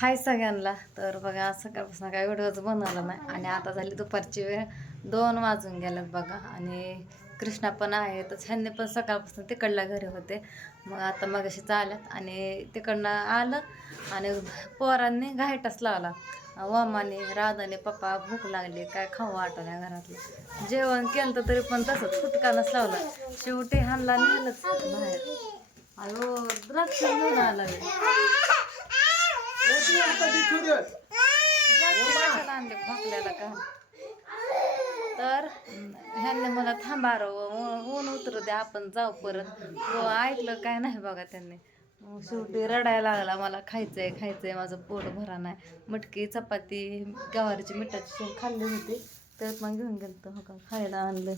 हाय सगळ्यांना. तर बघा सकाळपासून काय व्हिडिओच बनवला नाही. आणि आता झाली दुपारची वेळ. दोन वाजून गेल्यात बघा. आणि कृष्णा पण आहे तर ह्यांनी पण सकाळपासून तिकडल्या घरी होते. मग आता मग आल्यात. चालत आणि तिकडनं आलं आणि पोरांनी घायटाच लावला. वमाने राधाने पप्पा भूक लागली. काय खाऊ वाटल्या घरातलं. जेवण केलं तर तरी पण तसंच फुटकानच लावलं. शेवटी हानला नेलंच बाहेर. अयो द्राक्ष घेऊन आला आणले खोकल्याला का तर ह्यांनी मला थांबा ऊन उतरू द्या आपण जाऊ परत. हो ऐकलं काय नाही बघा त्यांनी. शेवटी रडायला लागला मला खायचंय खायचंय माझं पोट भरा नाही मटकी चपाती गवारीची मिठाची शेंग खाल्ली होती. तर मग घेऊन गेलतो हो का खायला आणलं.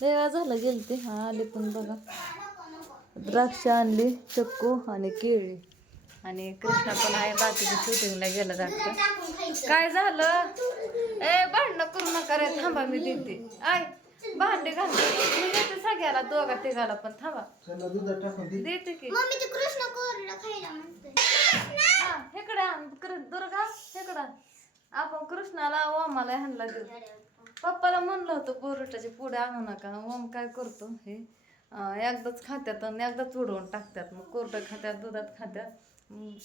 वेळा झालं गेलते हा आले पण बघा. द्राक्ष आणली चक्कू आणि केळी. आणि कृष्णा पण आहे बाकीच्या शूटिंगला गेलं जातं. काय झालं? ए भांडणं करू नका रे थांबा मी देते. आय भांडे घालते. मी देते सगळ्याला दोघा तिघाला पण थांबा. देते की. मम्मी ते कृष्ण कोरडं खायला म्हणतोय. हा हेकडे दुर्गा हेकडे. आपण कृष्णाला ओमाला ह्यांना देऊ. पप्पाला म्हणलं होतं बोरटाचे पुढे आणू नका. ओम काय करतो हे? एकदाच खात्यात आणि एकदाच उडवून टाकतात मग कोरडं खात्यात दुधात खात्यात.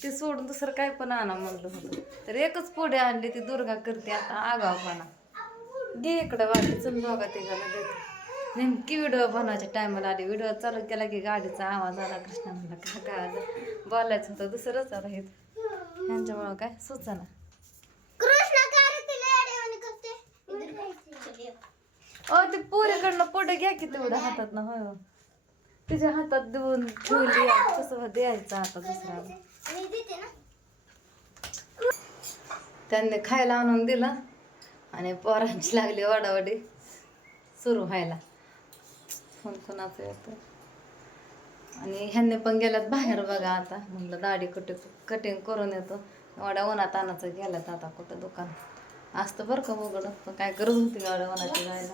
ते सोडून दुसरं काय पण आणा म्हणलं होतं. तर एकच पुढे आणली ती दुर्गा करते आता आगावपणा घे इकडं वाटी चल बघा ते घाला देते नेमकी व्हिडिओ बनवायच्या टायमाला आली. व्हिडिओ चालू केला की गाडीचा आवाज आला. कृष्णा म्हणला का काय आलं? बोलायचं होतं. दुसरंच आलं हे ह्यांच्यामुळं काय? सुचना. अ ते पोरीकडनं पुढे घ्या की तेवढं हातात ना. होय हो. तिच्या हातात देऊन ठेवली तसं द्यायचं आता दुसऱ्याला. त्यांनी खायला आणून दिलं आणि पोरांची लागली वाडावाडी सुरू व्हायला. फोन कोणाचं येतं आणि ह्यांनी पण गेल्यात बाहेर बघा आता. म्हणलं दाढी कुठे कटिंग करून येतो. एवढ्या उन्हात आणायचं गेल्यात आता कुठं दुकान. असतं बरं का उघडं. पण काय गरज होती एवढ्या उन्हाची जायला.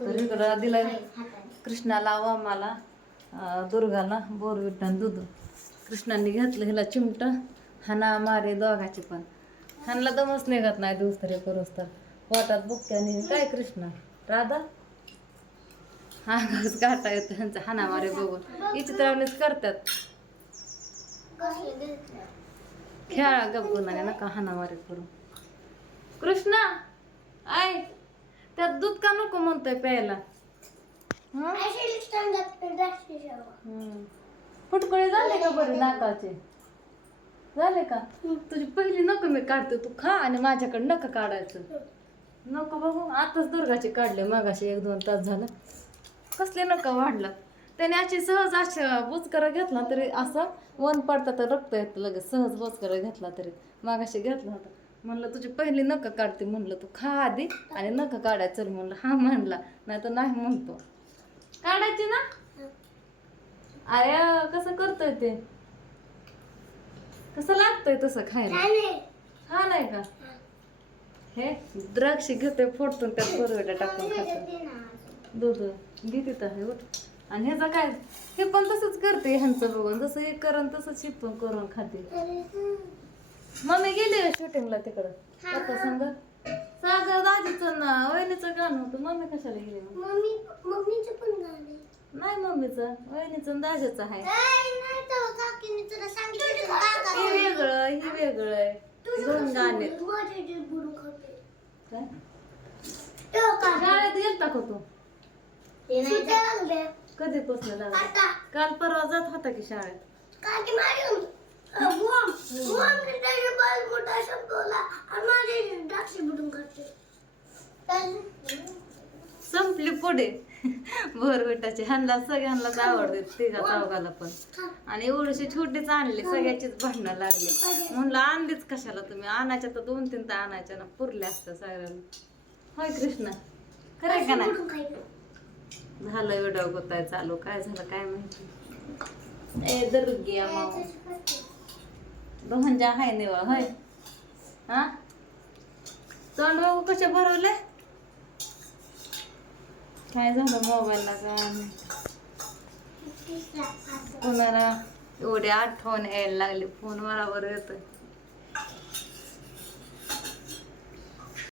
तर इकडं दिलं कृष्णाला वामाला दुर्गाला बोरविटन दूध. कृष्णांनी घेतलं हिला चिमट. हाना मारे दोघाचे पण. ह्यांना दमच निघत नाही दिवस तरी करूच तर पोटात बुक्क्याने काय कृष्णा? राधा? हा घास गाठा येतो ह्यांचा हाना मारे बघून. ही करतात. खेळा गपगुणाने नका हाना मारे करू. कृष्णा! आय त्यात दूध का नको म्हणतोय प्यायला? फुटकुळे झाले का बरे दाताचे झाले का? तुझी पहिली नको मी काढते तू खा आणि माझ्याकडे नका काढायचं. नको बघू आताच दुर्गाचे काढले मगाशी एक दोन तास झालं. कसले नका वाढलं. त्याने अशी सहज अशा बोचकरा घेतला तरी असं वन पडता तर रक्त येतं लगेच सहज बोचकरा घेतला तरी. मागाशी घेतला होता. म्हणलं तुझी पहिली नका काढते म्हणलं तू खा आधी आणि नका काढायचं म्हणलं हा म्हणला नाही तर नाही म्हणतो. काढायची ना? अरे कसं करतोय ते? कसं लागतंय तसं खायला? हा नाही का? हे द्राक्ष घेतोय फोडतो त्यात बरोबर टाकून खातो. दूध घे तिथं आहे उठ आणि ह्याचा काय हे पण तसंच करते ह्यांचं बघून. जसं हे करून तसंच हे पण करून खाते. मम्मी गेली शूटिंगला तिकडं? पप्पा संग. सागर दाजीचं ना वहिनीचं गाणं होतं. मम्मी कशाला गेली? मम्मी मम्मीचं पण नाही मम्मीचं वहिनीचं दाजीचं आहे. काका हे वेगळं हे वेगळं आहे. दोन गाणे. काय? शाळेत गेलता का तू? लागला आता. काल परवा जात होता की शाळेत? संपली पुढे. भरविटाची ह्यांना सगळ्यांनाच आवडते तिघा चौघाला पण. आणि एवढीशी छोटीच आणली सगळ्याचीच भांडणं लागली. म्हणलं आणलीच कशाला तुम्ही? आणायच्या तर दोन तीन तर आणायच्या ना पुरल्या असत्या सगळ्यांना. होय कृष्णा? खरं का नाही? झालं व्हिडिओ गोताय चालू. काय झालं काय माहिती? ए दुर्गी माऊ दोहंजा हाय निवळ होय? हा? तोंड बघू कसे भरवले? काय झालं मोबाईलला काय. कोणाला एवढी आठवण यायला लागली फोन बरोबर येतोय